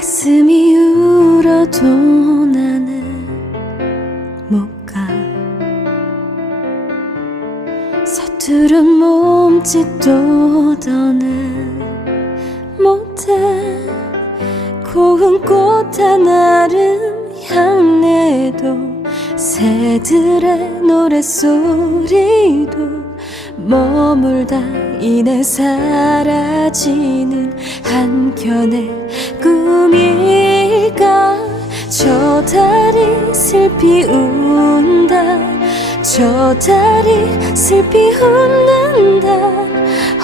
가슴이 울어도 나는 못 가. 서투른 몸짓도 더는 못해. 고운 꽃 하나를 향해도 새들의 노랫소리도 머물다 이내 사라지는 한켠의 꿈일까? 저 달이 슬피 운다. 저 달이 슬피 웃는다.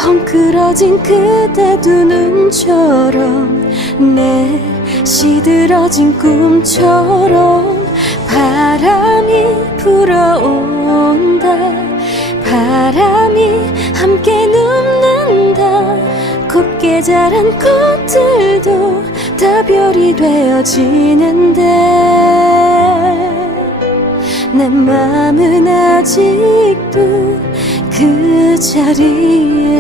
헝클어진 그대 두 눈처럼 내 시들어진 꿈처럼 바람이 불어온다 바람이 함께 눕는다. 곱게 자란 꽃들도 다 별이 되어지는데 내 맘은 아직도 그 자리에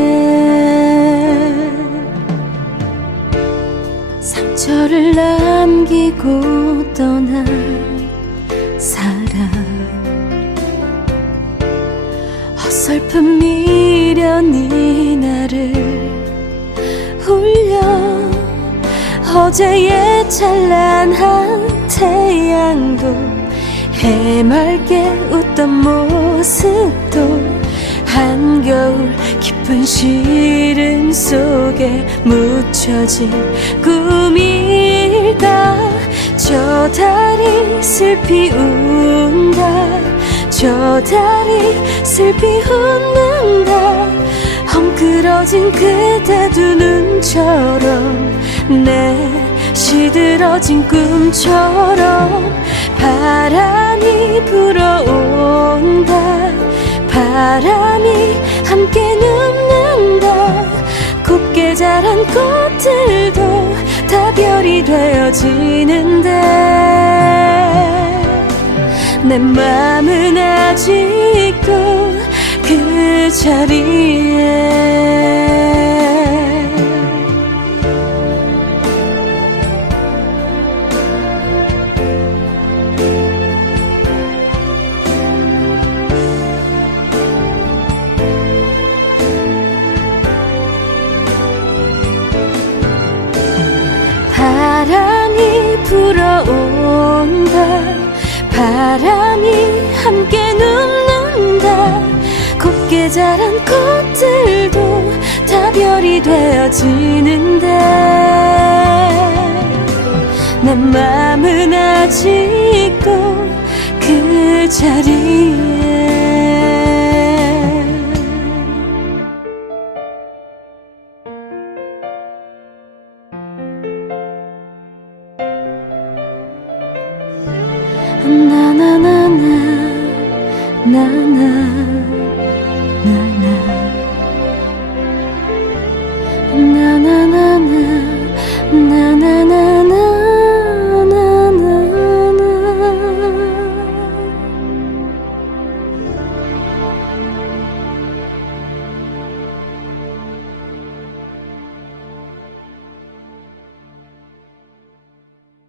상처를 남기고 떠난 어설픈 미련이 나를 울려. 어제의 찬란한 태양도 해맑게 웃던 모습도 한겨울 깊은 시름 속에 묻혀진 꿈일까 저 달이 슬피 운다 저 달이 슬피 웃는다. 헝클어진 그대 두 눈처럼 내 시들어진 꿈처럼 바람이 불어온다. 바람이 함께 눕는다. 곱게 자란 꽃들도 다 별이 되어지는데 내 맘은 아직도 그 자리에. 바람이 불어온다 바람이 함께 눕는다. 곱게 자란 꽃들도 다 별이 되어지는데 내 맘은 아직도 그 자리에 나나나나 나나